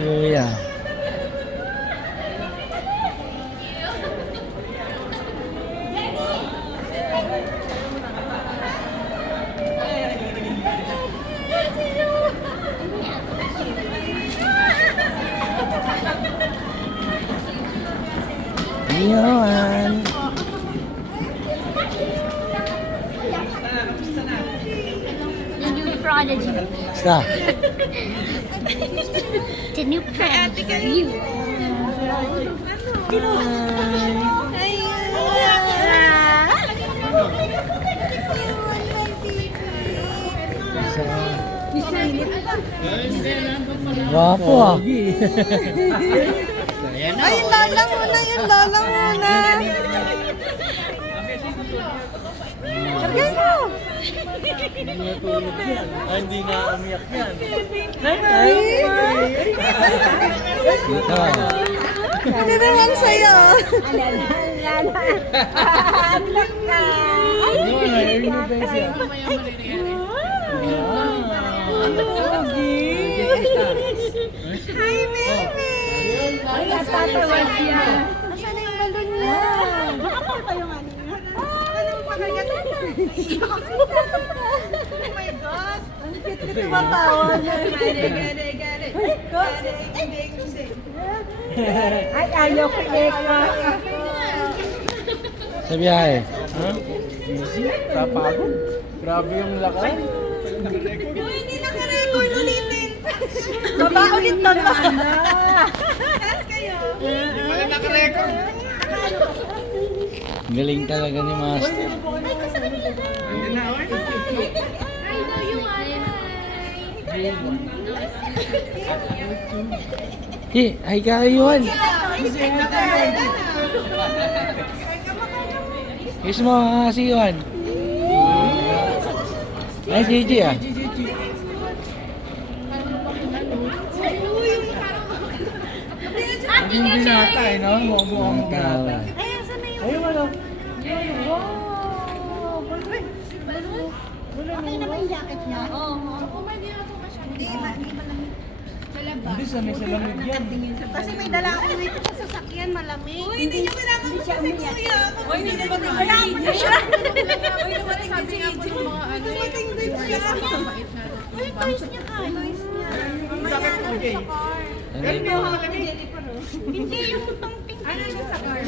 Kuya. Yan. The new prodigy. Basta. The new prodigy. You. Wapo ah. Ay, lalang muna yan, lalang muna. Lagay mo. Hindi na umiyak yan. Hindi naman sa'yo. Hi, baby! Ay, natatawa siya. Nasaan na yung balon niya? Nakapal pa yung ano niya. Anong pakagat? Oh my God! Ang cute tumatawa niya. Gare. Ay, ayaw ko eka. Sa biyahe. Busy? Tapagod? Grabe yung lakay. Hindi naka-record ulitin. Baba ulit doon. Taas kayo. Hindi pala naka-record. Galing talaga ni Master. Hindi na, oy. I know you Hi ka Yuan. Kiss mo si Yuan. Ay, Gigi ah. Hindi nata eh, no? Mukhang nata. Ayan, saan na yung... Ayun, ano? Okay naman yung jacket niya? Oo. Hindi ba lang. Hindi, sanay sa lamig yan. Kasi may dala ako dito sa sasakyan, malamig. Uy, hindi niyo kinakamusta si Kuya. Uy, hindi naman wala mo siya. Uy, dumating din si Dumating din siya. Uy, toys niya ka. Toys niya. Mamaya na sa car. Ano yun? Hindi yung pang pink. Ano yung sa car?